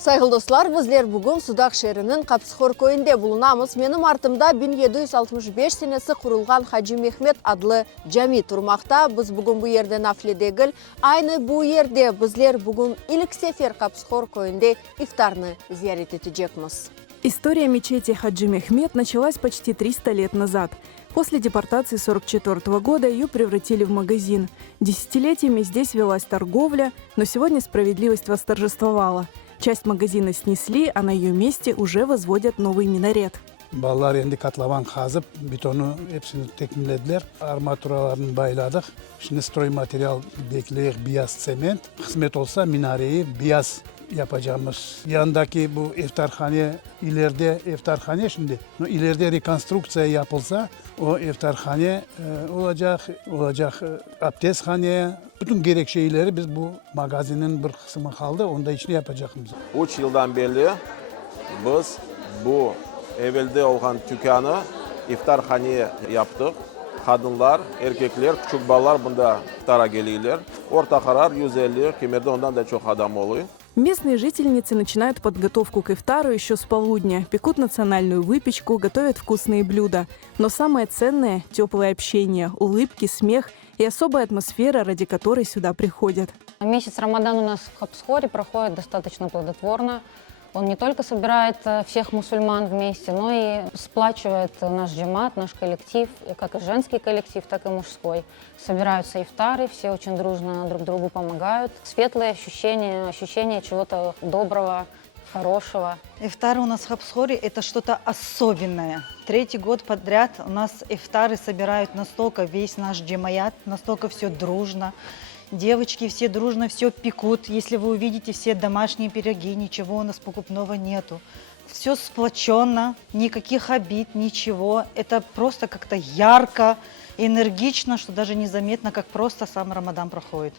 Сайгыл достар, bizler bugün Sudak şehrinin Kapsıxor köyünde bulunamız. Menim артымda 1765 senesi kurulgan Hacı Mehmet adlı cami turmakta. Biz bugün bu yerde nafile degil. Aynı bu yerde bizler bugün ilk sefer Kapsıxor köyünde iftarını ziyaret edecekmiz. История мечети Хаджи Мехмед началась почти 300 лет назад. После депортации 1944 года ее превратили в магазин. Десятилетиями здесь велась торговля, но сегодня справедливость восторжествовала. Часть магазина снесли, а на ее месте уже возводят новый минарет. Ballar endi katlavan kazıp betonu hepsini tekmilediler. Armaturalarını bayladık. Şimdi stroy materyal bekleyik beyaz sement. Kısmet olsa minareyi beyaz yapacağımız. Yandaki bu iftarhane ileride iftarhane şimdi ileride rekonstrüksiya yapılsa o iftarhane olacak abdesthane. Bütün gerek şeyleri biz bu magazinin bir kısmı kaldı. Onda içine yapacağımız. 3 yıldan beri biz bu evvelde olan dükkanı iftarhane yaptık. Kadınlar, erkekler, küçük ballar bunda iftara geliyorlar. Orta karar 150, kimerde ondan da çok adam oluyor. Местные жительницы начинают подготовку к ифтару еще с полудня, пекут национальную выпечку, готовят вкусные блюда. Но самое ценное – теплое общение, улыбки, смех и особая атмосфера, ради которой сюда приходят. Месяц Рамадан у нас в Хапсхоре проходит достаточно плодотворно. Он не только собирает всех мусульман вместе, но и сплачивает наш джамат, наш коллектив, как и женский коллектив, так и мужской. Собираются ифтары, все очень дружно друг другу помогают. Светлые ощущение чего-то доброго, хорошего. Ифтары у нас в Хапсхоре – это что-то особенное. Третий год подряд у нас ифтары собирают настолько весь наш джамаят, настолько все дружно. Девочки все дружно все пекут. Если вы увидите все домашние пироги, ничего у нас покупного нету. Все сплоченно, никаких обид, ничего. Это просто как-то ярко, энергично, что даже незаметно, как просто сам Рамадан проходит.